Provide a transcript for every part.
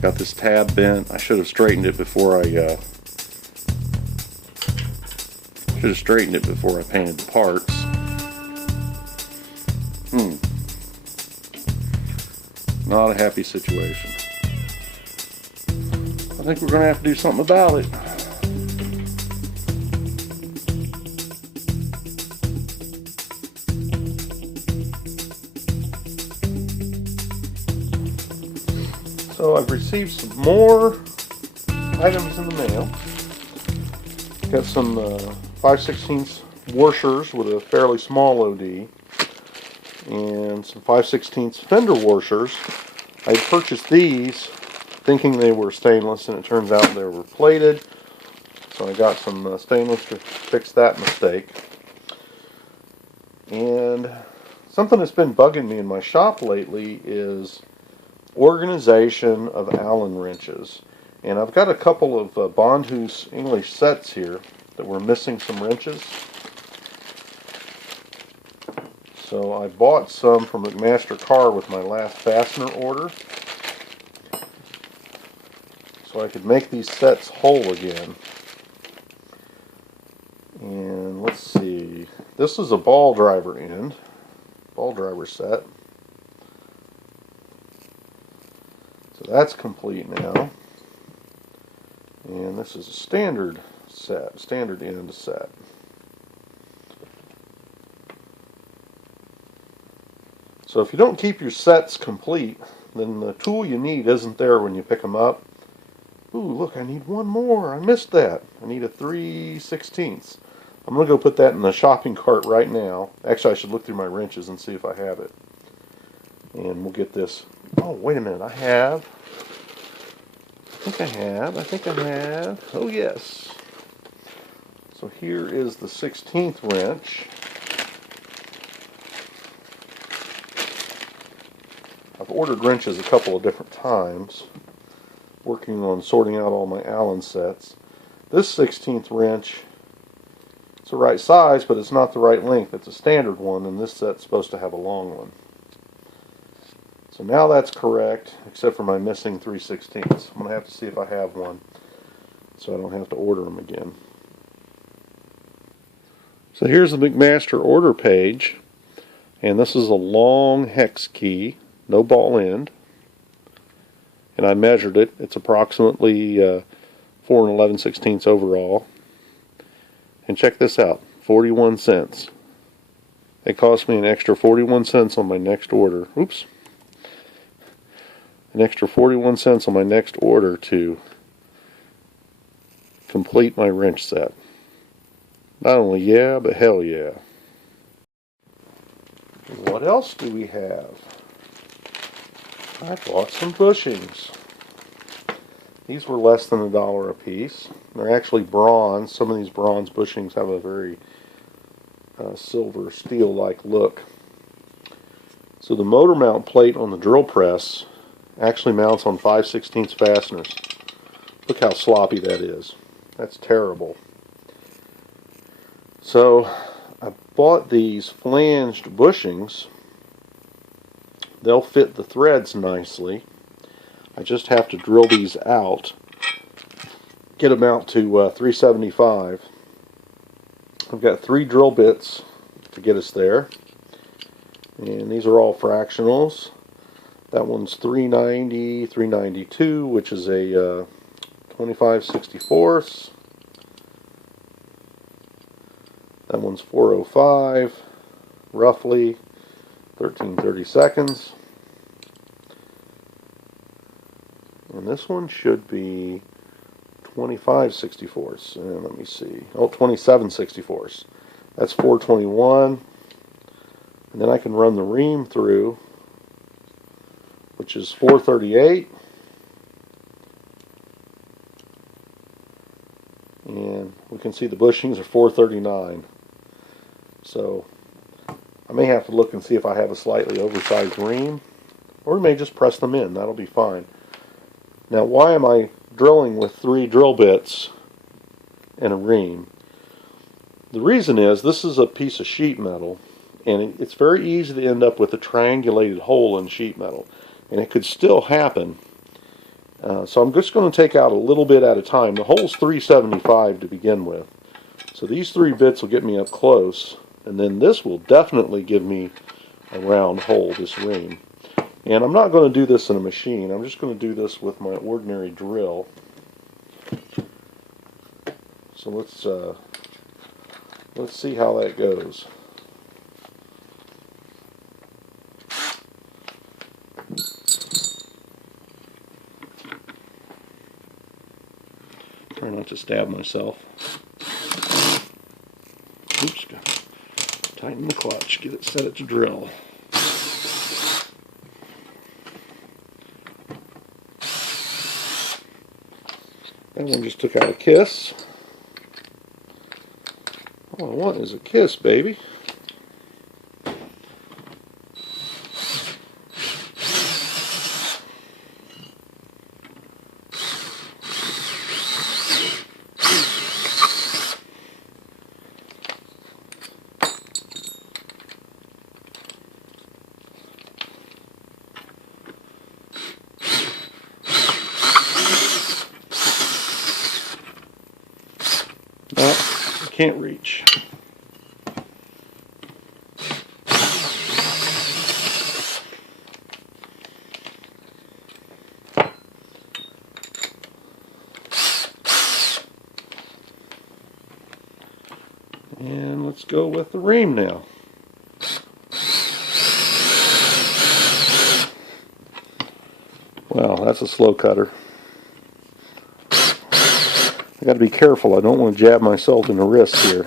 Got this tab bent. I should have straightened it before I painted the parts. Not a happy situation. I think we're going to have to do something about it. So I've received some more items in the mail. Got some 5/16 washers with a fairly small OD. And some 5/16 fender washers. I had purchased these thinking they were stainless, and it turns out they were plated. So I got some stainless to fix that mistake. And something that's been bugging me in my shop lately is organization of Allen wrenches. And I've got a couple of Bondhouse English sets here that were missing some wrenches. So I bought some from McMaster Carr with my last fastener order, so I could make these sets whole again. And let's see, this is a ball driver set. So that's complete now. And this is a standard end set. So if you don't keep your sets complete, then the tool you need isn't there when you pick them up. Ooh, look, I need one more. I missed that. I need a 3/16. I'm going to go put that in the shopping cart right now. Actually, I should look through my wrenches and see if I have it. And we'll get this. Oh, wait a minute. I think I have. Oh, yes. So here is the 16th wrench. I've ordered wrenches a couple of different times, working on sorting out all my Allen sets. This 16th wrench, it's the right size, but it's not the right length. It's a standard one, and this set's supposed to have a long one. So now that's correct, except for my missing 3/16. I'm going to have to see if I have one, so I don't have to order them again. So here's the McMaster order page, and this is a long hex key. No ball end, and I measured it. It's approximately 4 11/16 overall. And check this out, 41 cents. It cost me an extra 41 cents on my next order. Oops. An extra 41 cents on my next order to complete my wrench set. Not only yeah, but hell yeah. What else do we have? I bought some bushings. These were less than $1 a piece. They're actually bronze. Some of these bronze bushings have a very silver steel-like look. So the motor mount plate on the drill press actually mounts on 5/16 fasteners. Look how sloppy that is. That's terrible. So I bought these flanged bushings. They'll fit the threads nicely. I just have to drill these out, get them out to 375. I've got 3 drill bits to get us there, and these are all fractionals. That one's 390, 392, which is a 25/64. That one's 405, roughly 13/32. And this one should be 25/64. And let me see. Oh, 27/64. That's 421. And then I can run the ream through, which is 438. And we can see the bushings are 439. So I may have to look and see if I have a slightly oversized ream, or we may just press them in. That'll be fine. Now, why am I drilling with 3 drill bits and a ream? The reason is this is a piece of sheet metal, and it's very easy to end up with a triangulated hole in sheet metal. And it could still happen So I'm just going to take out a little bit at a time. The hole's 375 to begin with. So these 3 bits will get me up close, and then this will definitely give me a round hole, this ring. And I'm not going to do this in a machine. I'm just going to do this with my ordinary drill. So let's see how that goes. Try not to stab myself. Oops, tighten the clutch, set it to drill. That one just took out a kiss. All I want is a kiss, baby. Can't reach. And let's go with the ream now. Wow, that's a slow cutter. I got to be careful. I don't want to jab myself in the wrist here.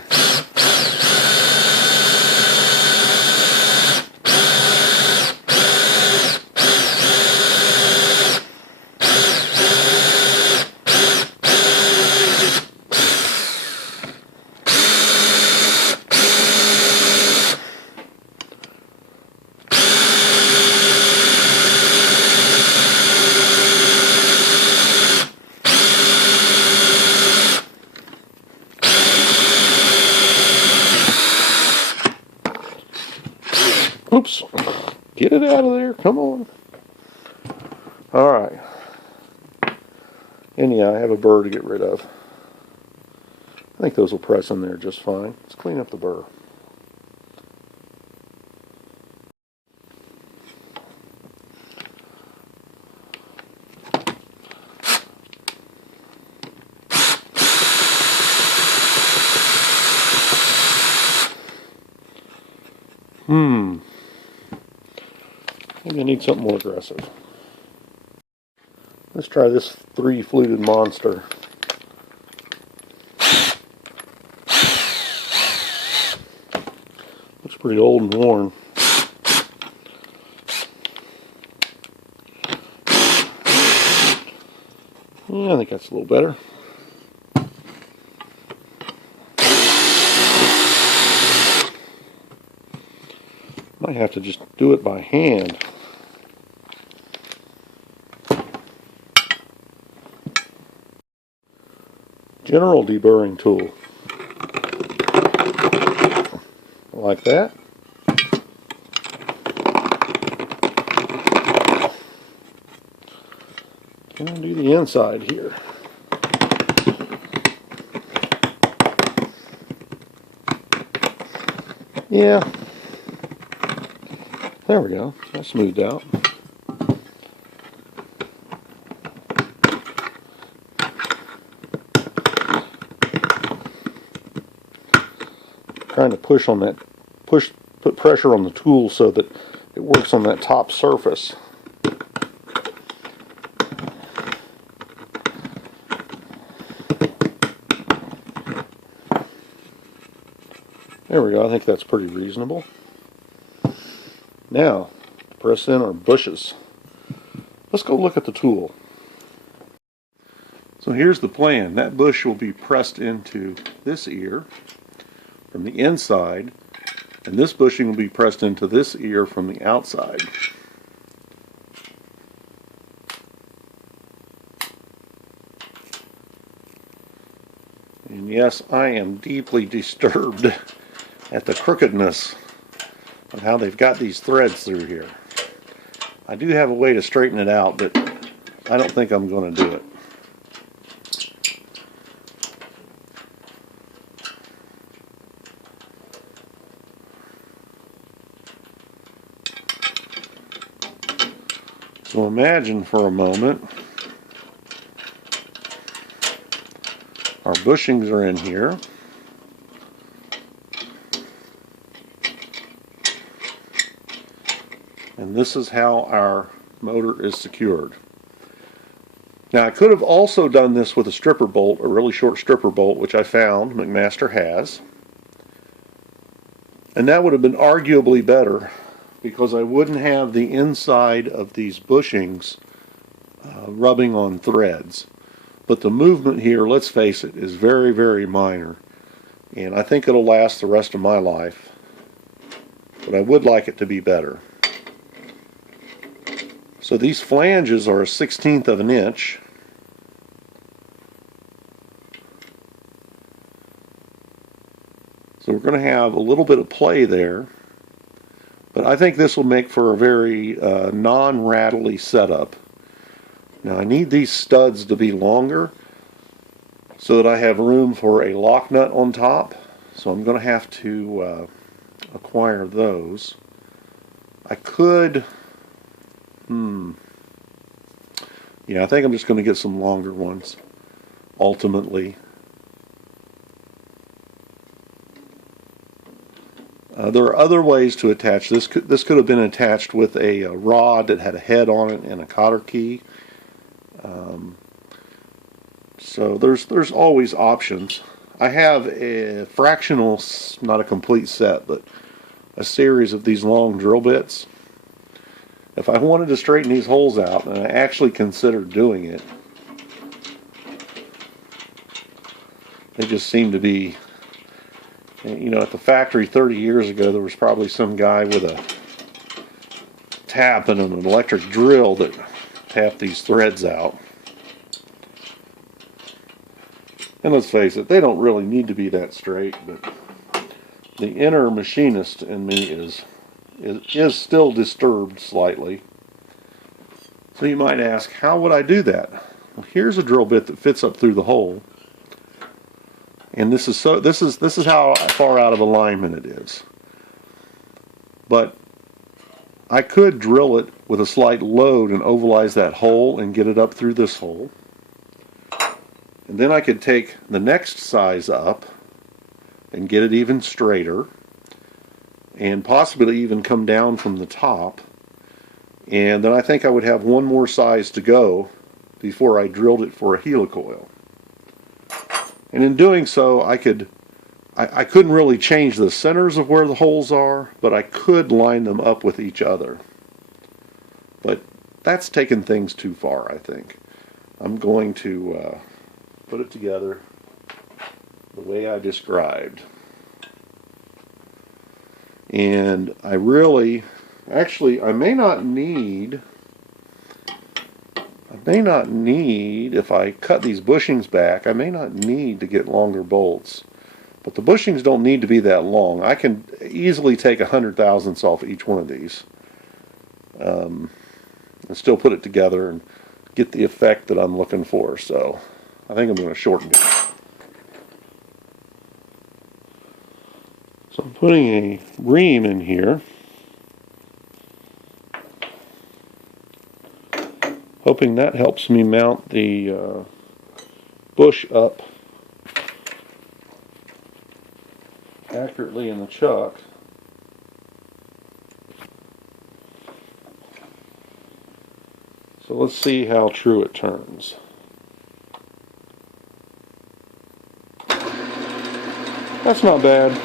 Oops. Get it out of there. Come on. Alright. And yeah, I have a burr to get rid of. I think those will press in there just fine. Let's clean up the burr. Maybe I need something more aggressive. Let's try this 3-fluted monster. Looks pretty old and worn. Yeah, I think that's a little better. Might have to just do it by hand. General deburring tool. Like that. Gonna do the inside here. Yeah. There we go. That's smoothed out. Trying to push on that, put pressure on the tool so that it works on that top surface. There we go. I think that's pretty reasonable. Now, press in our bushes. Let's go look at the tool. So here's the plan. That bush will be pressed into this ear from the inside, and this bushing will be pressed into this ear from the outside. And yes, I am deeply disturbed at the crookedness of how they've got these threads through here. I do have a way to straighten it out, but I don't think I'm going to do it. So imagine for a moment our bushings are in here. And this is how our motor is secured. Now I could have also done this with a stripper bolt, a really short stripper bolt, which I found McMaster has. And that would have been arguably better, because I wouldn't have the inside of these bushings rubbing on threads. But the movement here, let's face it, is very, very minor. And I think it'll last the rest of my life. But I would like it to be better. So these flanges are 1/16 of an inch. So we're going to have a little bit of play there. But I think this will make for a very non-rattly setup. Now I need these studs to be longer so that I have room for a lock nut on top. So I'm going to have to acquire those. I could... Yeah, I think I'm just going to get some longer ones, ultimately. There are other ways to attach this. This could have been attached with a rod that had a head on it and a cotter key. So there's always options. I have a fractional, not a complete set, but a series of these long drill bits. If I wanted to straighten these holes out, and I actually considered doing it, they just seem to be, you know, at the factory 30 years ago, there was probably some guy with a tap and an electric drill that tapped these threads out. And let's face it, they don't really need to be that straight, but the inner machinist in me is still disturbed slightly. So you might ask, how would I do that? Well, here's a drill bit that fits up through the hole. And this is how far out of alignment it is. But I could drill it with a slight load and ovalize that hole and get it up through this hole. And then I could take the next size up and get it even straighter, and possibly even come down from the top. And then I think I would have one more size to go before I drilled it for a helicoil. And in doing so, I couldn't really change the centers of where the holes are, but I could line them up with each other. But that's taking things too far, I think. I'm going to put it together the way I described. And I really, actually, I may not need, if I cut these bushings back, I may not need to get longer bolts. But the bushings don't need to be that long. I can easily take 100 thousandths off each one of these. And still put it together and get the effect that I'm looking for. So I think I'm going to shorten it. So I'm putting a ream in here, hoping that helps me mount the bush up accurately in the chuck. So let's see how true it turns. That's not bad.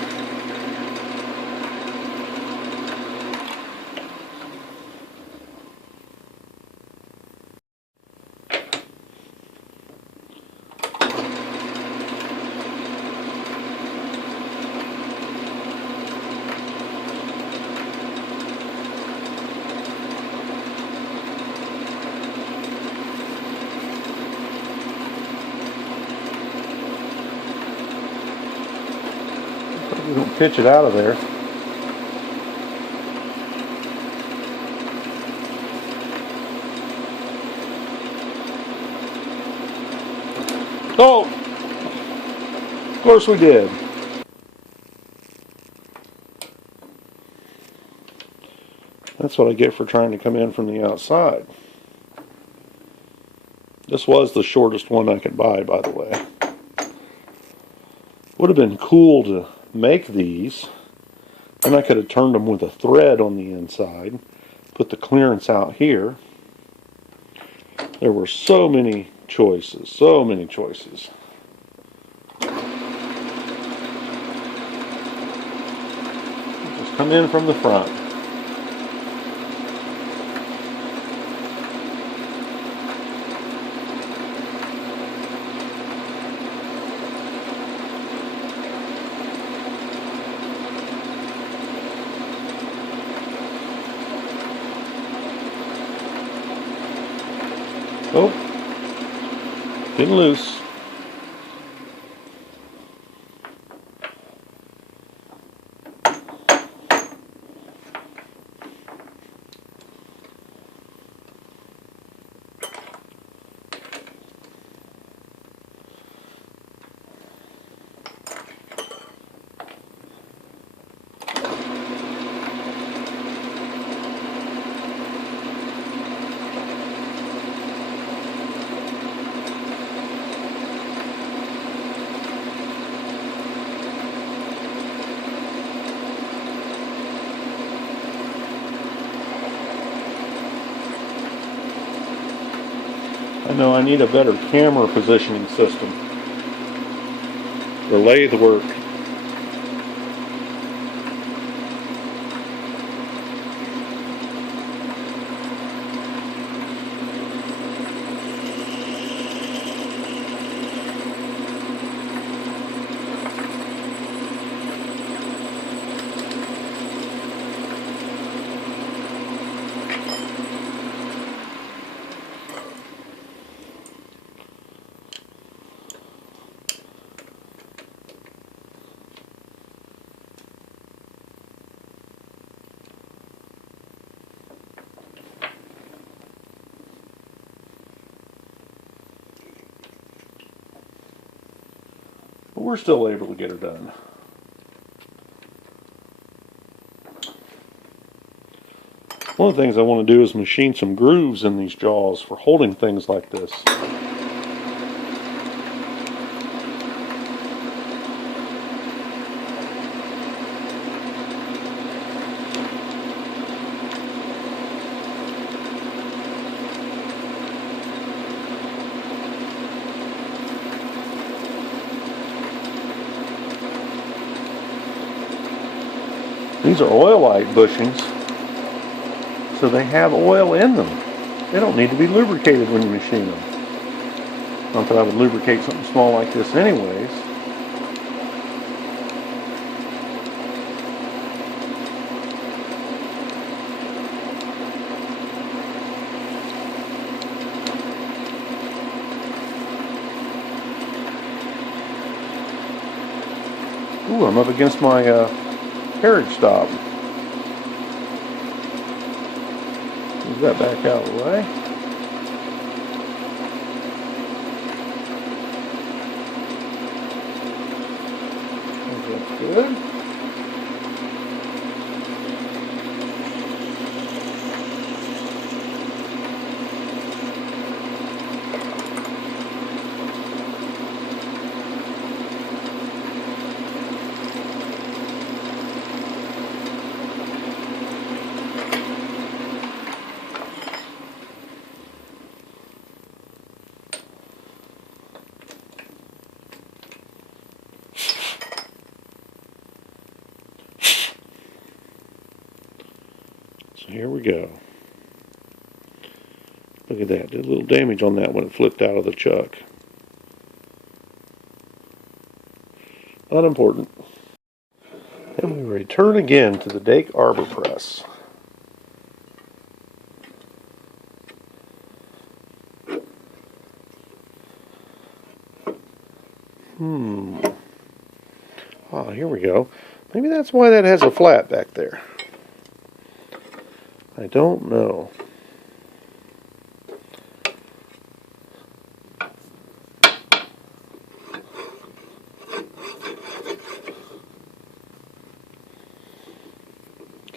We don't pitch it out of there. Oh! Of course we did. That's what I get for trying to come in from the outside. This was the shortest one I could buy, by the way. Would have been cool to make these. Then I could have turned them with a thread on the inside. Put the clearance out here. There were so many choices. So many choices. Just come in from the front. Oh, getting loose. I know I need a better camera positioning system for lathe work. But we're still able to get it done. One of the things I want to do is machine some grooves in these jaws for holding things like this. These are oil-light bushings, so they have oil in them. They don't need to be lubricated when you machine them. Not that I would lubricate something small like this anyways. Ooh, I'm up against my carriage stop. Move that back out of the way. That's good. So here we go. Look at that. Did a little damage on that when it flipped out of the chuck. Not important. And we return again to the Dake Arbor Press. Ah, here we go. Maybe that's why that has a flat back there. I don't know.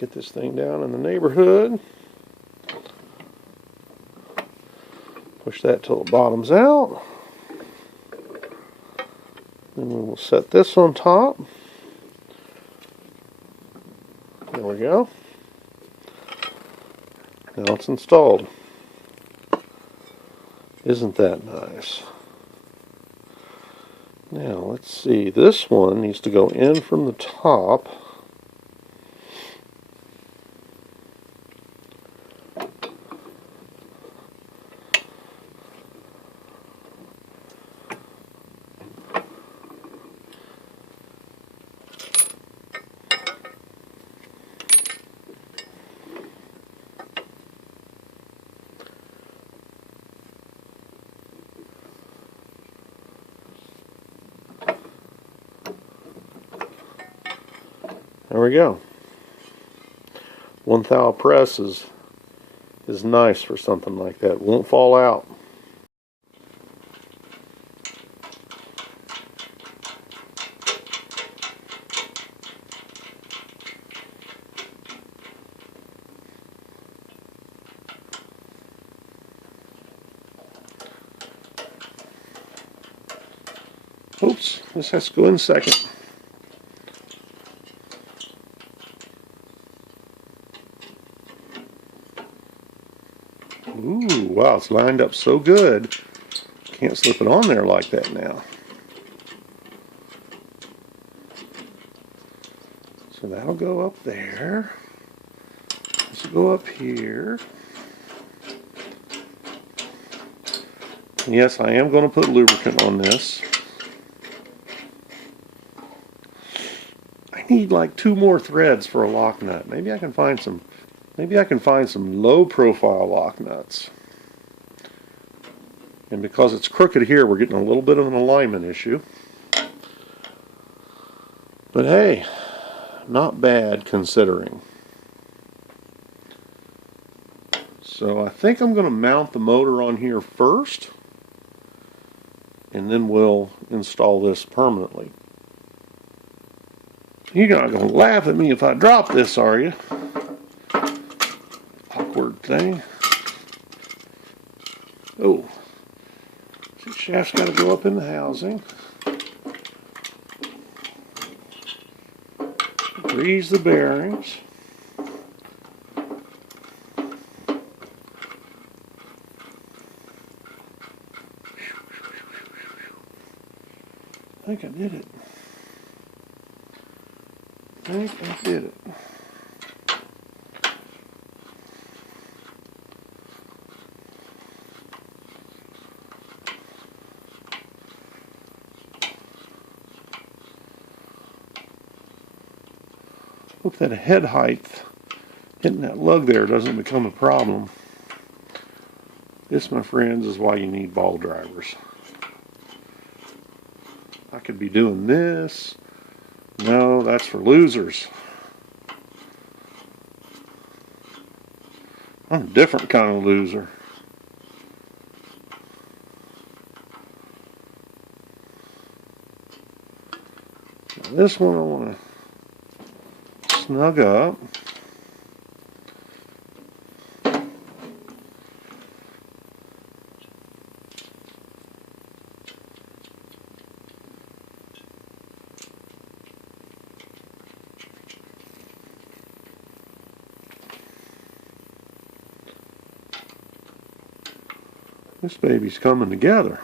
Get this thing down in the neighborhood. Push that till the bottom's out. Then we will set this on top. There we go. Now it's installed. Isn't that nice? Now let's see. This one needs to go in from the top. There we go. 1 thou press is nice for something like that. Won't fall out. Oops, this has to go in second. Ooh, wow, it's lined up so good. Can't slip it on there like that now. So that'll go up there. This will go up here. Yes, I am going to put lubricant on this. I need like 2 more threads for a lock nut. Maybe I can find some low profile lock nuts. And because it's crooked here, we're getting a little bit of an alignment issue. But hey, not bad considering. So I think I'm going to mount the motor on here first, and then we'll install this permanently. You're not going to laugh at me if I drop this, are you? Awkward thing. Oh, the shaft's got to go up in the housing. Grease the bearings. I think I did it. Hope that head height hitting that lug there doesn't become a problem. This, my friends, is why you need ball drivers. I could be doing this. No, that's for losers. I'm a different kind of loser. Now this one I want to snug up. This baby's coming together.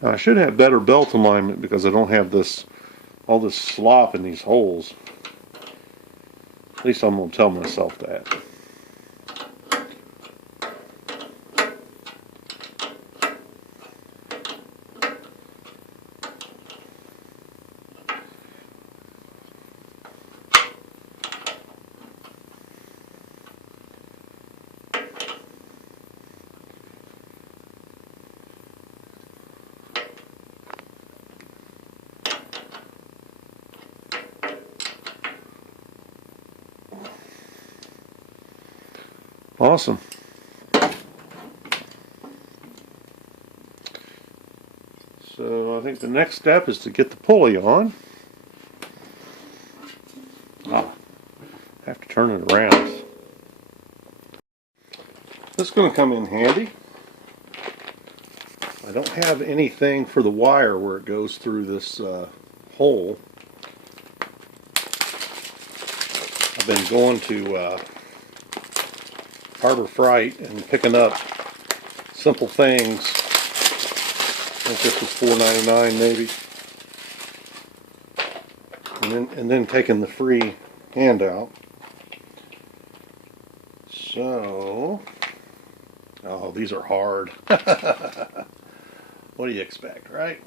Now, I should have better belt alignment because I don't have all this slop in these holes. At least I'm going to tell myself that. Awesome. So I think the next step is to get the pulley on. I have to turn it around. This is going to come in handy. I don't have anything for the wire where it goes through this hole. I've been going to Harbor Freight and picking up simple things. I think this was $4.99 maybe. And then taking the free handout. So, oh, these are hard. What do you expect, right?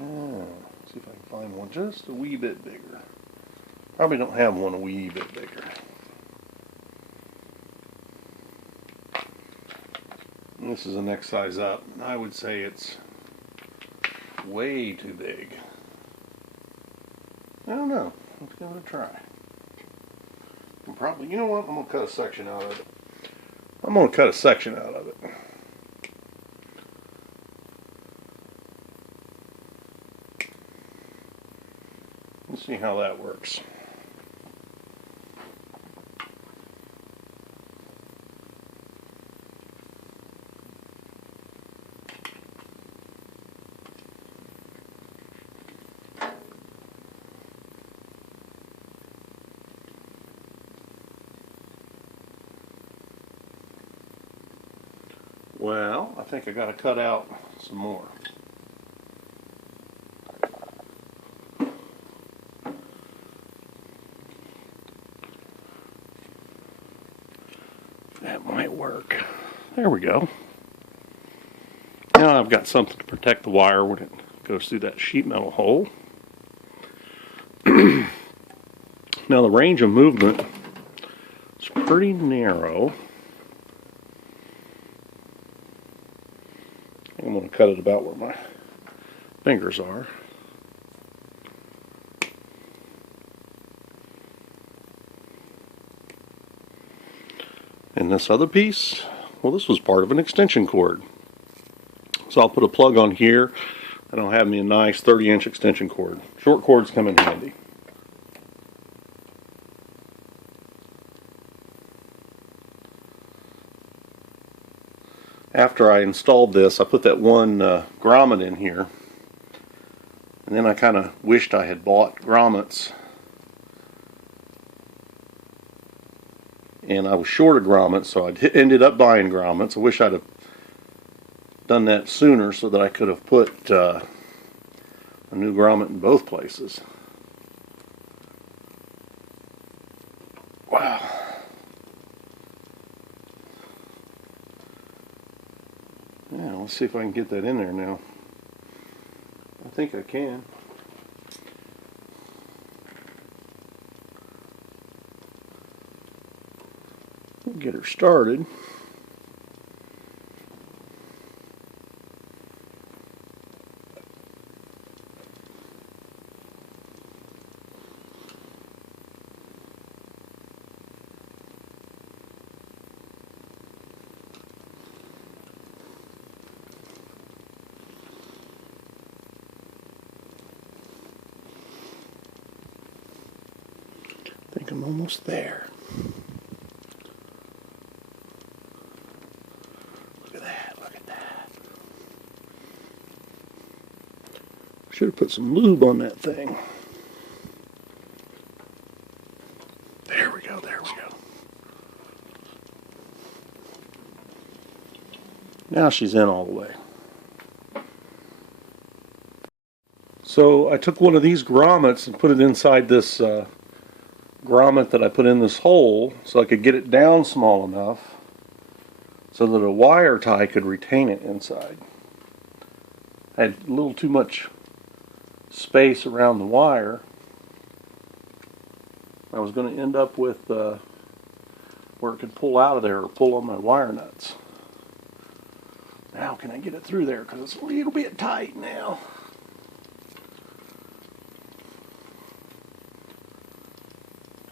Oh, see if I can find one just a wee bit bigger. Probably don't have one a wee bit bigger. And this is the next size up. I would say it's way too big. I don't know. Let's give it a try. I'm probably, you know what? I'm going to cut a section out of it. I'm going to cut a section out of it. Let's see how that works. Well, I think I got to cut out some more. That might work. There we go. Now I've got something to protect the wire when it goes through that sheet metal hole. Now the range of movement is pretty narrow. I'm going to cut it about where my fingers are. And this other piece, well, this was part of an extension cord. So I'll put a plug on here, and I'll have me a nice 30-inch extension cord. Short cords come in handy. After I installed this, I put that one grommet in here, and then I kind of wished I had bought grommets, and I was short of grommets, so I ended up buying grommets. I wish I'd have done that sooner so that I could have put a new grommet in both places. Wow. Yeah, let's see if I can get that in there now. I think I can. We'll get her started. I think I'm almost there. Look at that, look at that. Should have put some lube on that thing. There we go, there we go. Now she's in all the way. So I took one of these grommets and put it inside this grommet that I put in this hole so I could get it down small enough so that a wire tie could retain it inside. I had a little too much space around the wire. I was going to end up with where it could pull out of there or pull on my wire nuts. Now can I get it through there because it's a little bit tight now.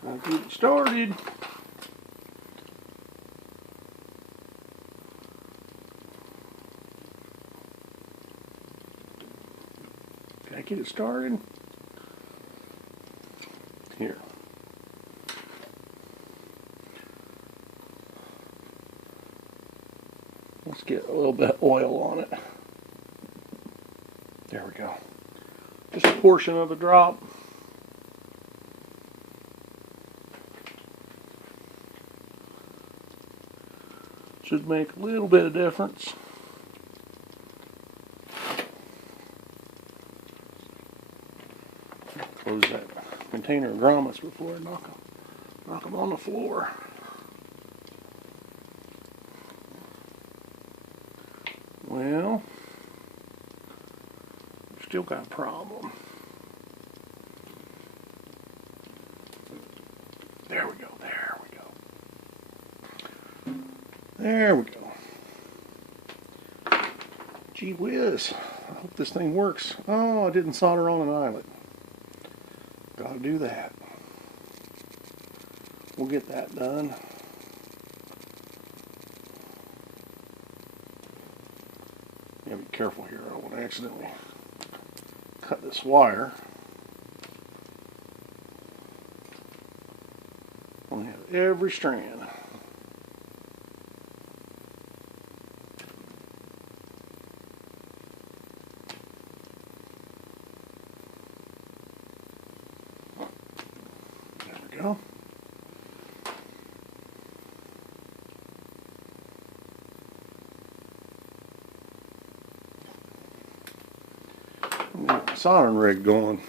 I'll get it started. Can I get it started? Here. Let's get a little bit of oil on it. There we go. Just a portion of a drop. Should make a little bit of difference. Close that container of grommets before I knock them on the floor. Well, we've still got a problem. There we go, there we go. There we go. Gee whiz, I hope this thing works. Oh, I didn't solder on an eyelet. Gotta do that. We'll get that done. Yeah, be careful here. I don't want to accidentally cut this wire. I want to have every strand. There we go. Get my soldering rig going.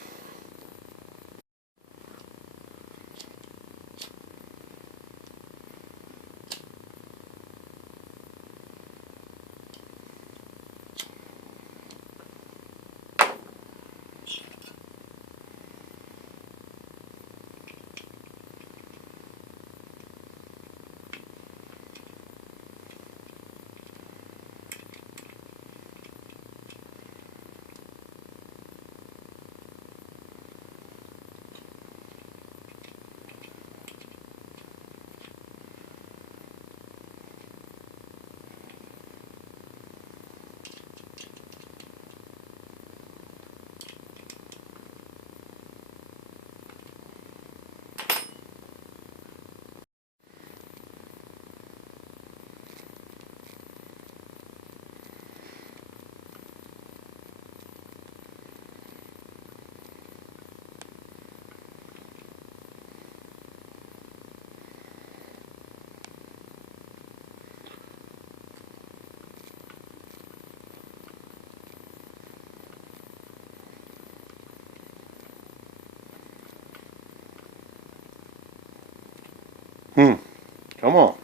Come on.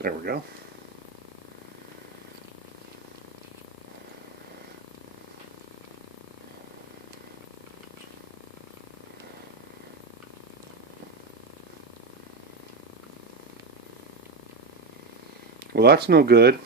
There we go. Well, that's no good.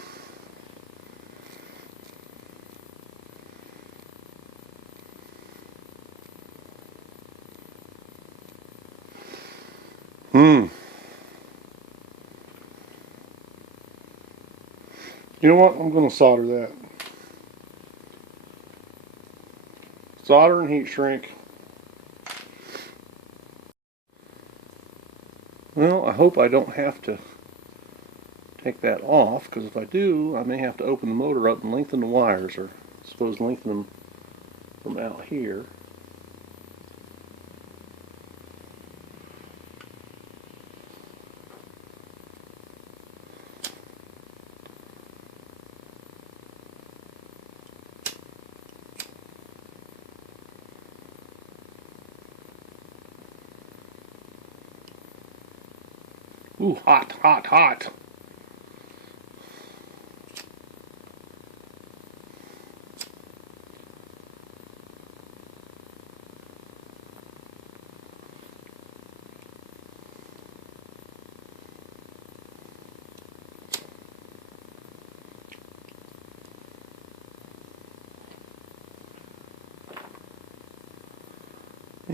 You know what? I'm going to solder that. Solder and heat shrink. Well, I hope I don't have to take that off, because if I do, I may have to open the motor up and lengthen the wires, or I suppose lengthen them from out here. Ooh, hot, hot, hot.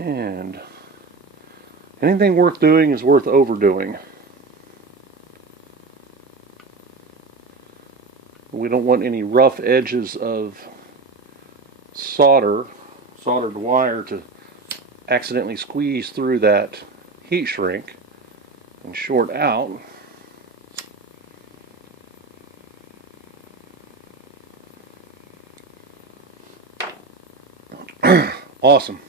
And anything worth doing is worth overdoing. We don't want any rough edges of soldered wire to accidentally squeeze through that heat shrink and short out. Awesome.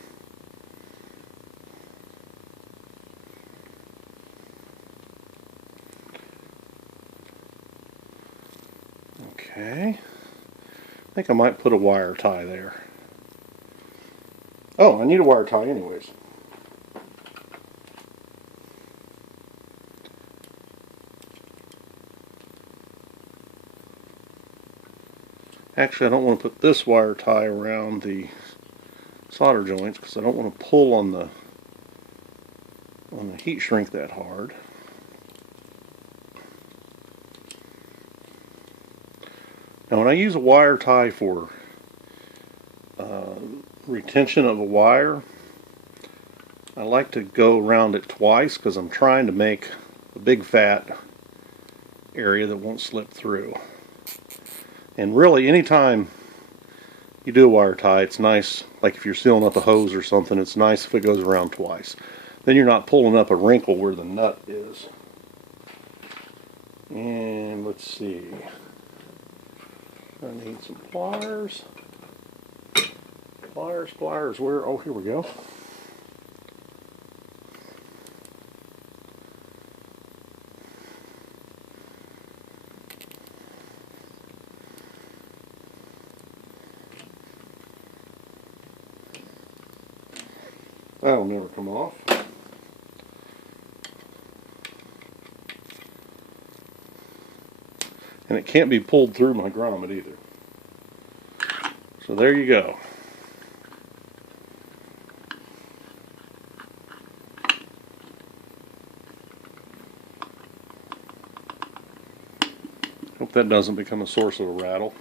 Okay. I think I might put a wire tie there. Oh, I need a wire tie anyways. Actually, I don't want to put this wire tie around the solder joints because I don't want to pull on the heat shrink that hard. Now, when I use a wire tie for retention of a wire, I like to go around it twice because I'm trying to make a big fat area that won't slip through. And really, anytime you do a wire tie, it's nice, like if you're sealing up a hose or something, it's nice if it goes around twice. Then you're not pulling up a wrinkle where the nut is. And let's see. I need some pliers. Pliers, where? Oh, here we go. That'll never come off. And it can't be pulled through my grommet either. So there you go. Hope that doesn't become a source of a rattle.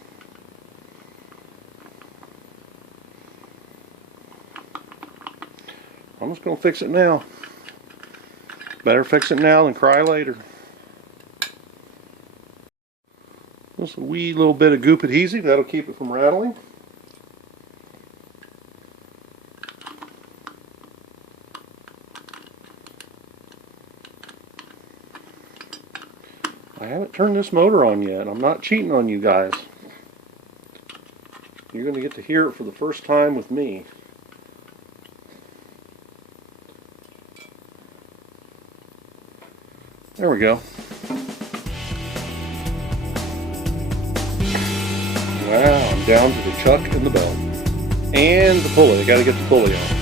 I'm just going to fix it now. Better fix it now than cry later. Just a wee little bit of goop adhesive, that'll keep it from rattling. I haven't turned this motor on yet. I'm not cheating on you guys. You're going to get to hear it for the first time with me. There we go. Wow, I'm down to the chuck and the belt. And the pulley. I got to get the pulley on.